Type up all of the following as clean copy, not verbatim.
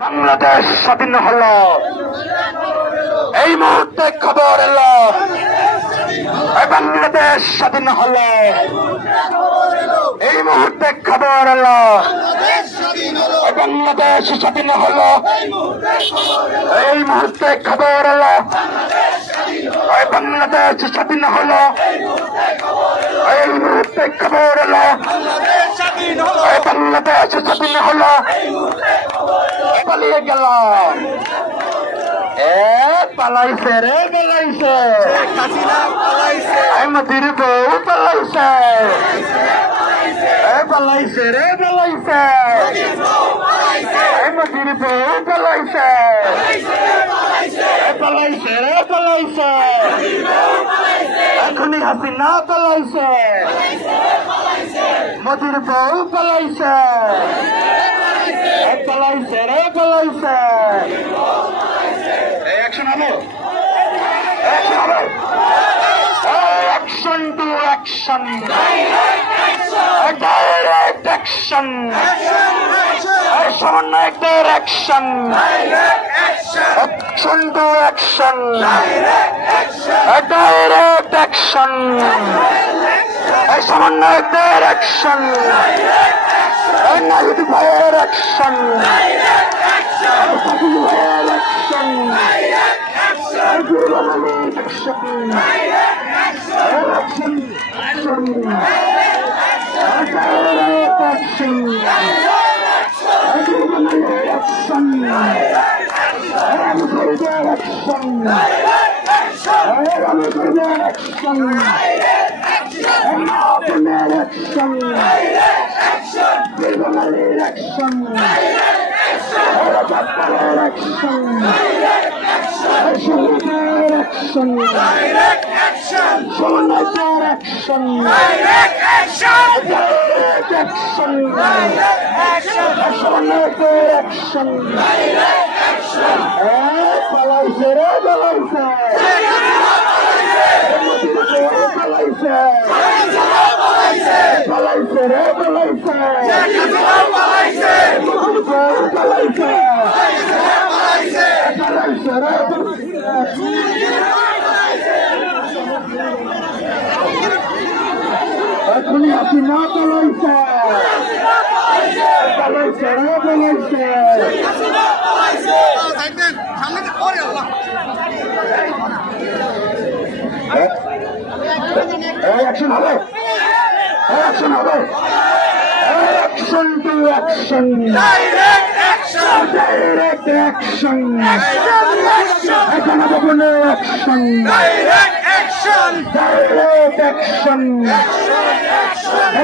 বাংলাদেশ স্বাধীন হলো, এই মুহূর্তে খবর এলো বাংলাদেশ স্বাধীন হলো, এই মুহূর্তে খবর এলো বাংলাদেশ স্বাধীন হলো, এই মুহূর্তে খবর এলো বাংলাদেশ স্বাধীন হলো, এই মুহূর্তে খবর এলো বাংলাদেশ স্বাধীন হলো। পালিয়ে গেল, পালাইছে রে পালাইছে, মোদির বউ পালাইছে, পালাইছে রে পালাইছে, মোদির বউ পালাইছে, পালাইছে রে পালাইছে, এখনই হাসিনা পালাইছে, মোদির বউ পালাইছে, পালাইছে রে পালাইছে। অ্যাকশন হবে, অ্যাকশন হবে, action to action, direct action, সমন্বয়কদের action, action to action, direct action, সমন্বয়কদের অ্যাকশন, নাহিদ ভাইয়ের অ্যাকশন, সাকিব ভাইয়ের অ্যাকশন, গুরবানের action, action action, direct action, গুরবানের অ্যাকশন, রামসাইদের অ্যাকশন, রামসাইদের অ্যাকশন, আপনার অ্যাকশন, গুরবানের অ্যাকশন, রাজাকারের অ্যাকশন, শহীদের অ্যাকশন, সমন্বয়কদের অ্যাকশন, ডাইরেক্ট অ্যাকশন, সমন্বয়কদের অ্যাকশন, পালাইছে রে পালাইছে, পালাইছে, পালাইছে রে পালাইছে, পালাইছে, পালাইছে রে এখনই হাসিনা পালাইছে, পালাইছে রে পালাইছে, অ্যাকশন হবে, অ্যাকশন হবে, action to action, direct action, direct action, গণভবনের action, direct action, direct action,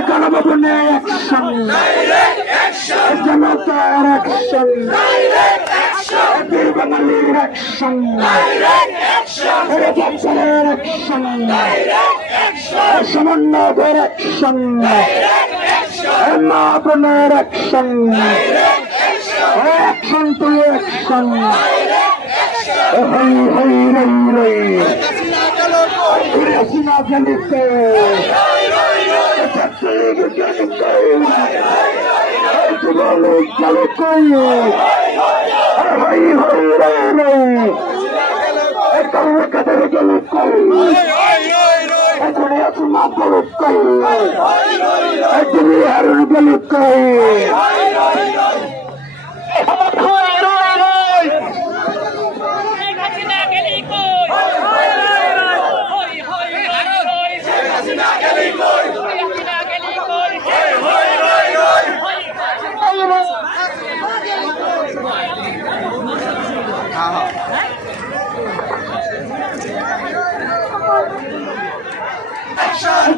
গণভবনের অ্যাকশন, ডাইরেক্ট অ্যাকশন, জনতার অ্যাকশন, ডাইরেক্ট অ্যাকশন, বীরবাঙালির অ্যাকশন, ডাইরেক্ট অ্যাকশন, রাজাকারের অ্যাকশন, ডাইরেক্ট অ্যাকশন, সমন্বয়কদের অ্যাকশন, ডাইরেক্ট অ্যাকশন, মা বোনের action, direct action, action to action, direct action, হই হই রই রই, হাসিনা গেলিতে, বলে চলে কই, হই হই রই রই, কাদের গেলে কই, এখানে আছে মা গেলে কই, হারুন গেলে কই,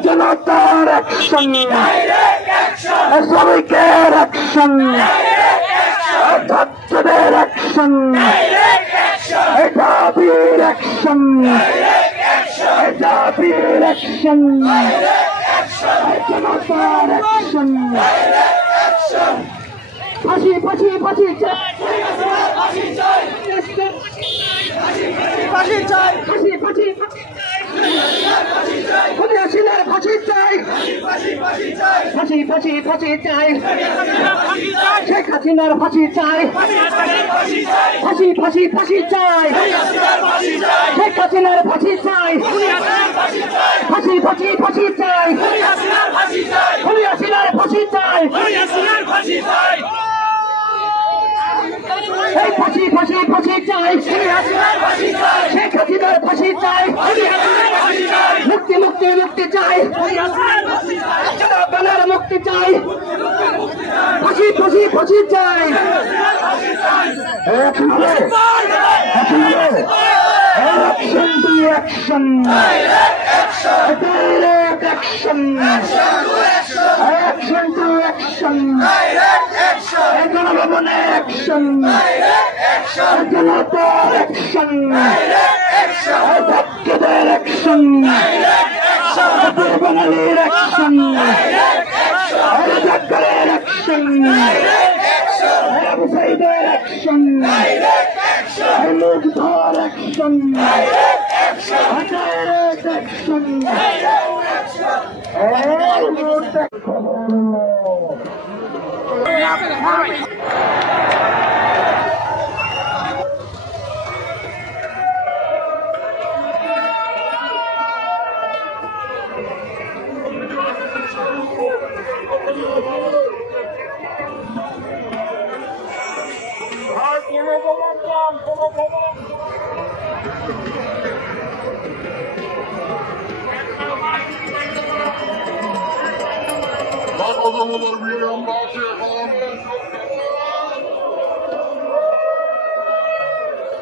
জনতার অ্যাকশন, শ্রমিকের অ্যাকশন, ছাত্রদের অ্যাকশন, জাতির অ্যাকশন, জাতির অ্যাকশন, জনতার অ্যাকশন, ফাঁসি ফাঁসি ফাঁসি চাই, ফাঁসি চাই, ফাঁসি চাই, ফাঁসি ফাঁসি ফাঁসি চাই, ফাঁসি ফাঁসি ফাঁসি চাই, শেখ হাসিনার ফাঁসি চাই। ফাঁসি ফাঁসি ফাঁসি চাই, শেখ হাসিনার ফাঁসি চাই, ফাঁসি ফাঁসি ফাঁসি চাই, খুনি হাসিনার ফাঁসি চাই, এই ফাঁসি ফাঁসি ফাঁসি চাই, শেখ হাসিনার ফাঁসি চাই, মুক্তি মুক্তি মুক্তি চাই, বাংলার মুক্তি চাই, ফাঁসি ফাঁসি ফাঁসি চাই। Action to action, direct action, action to action, জনগণে action, জনতার action, ভক্তদের action, বাঙালির action, জাগরের action, ব্যবসায়ীদের action, মুগ্ধর action, direct action, এই মুহূর্তে কথা বলার বিয়ে আমরা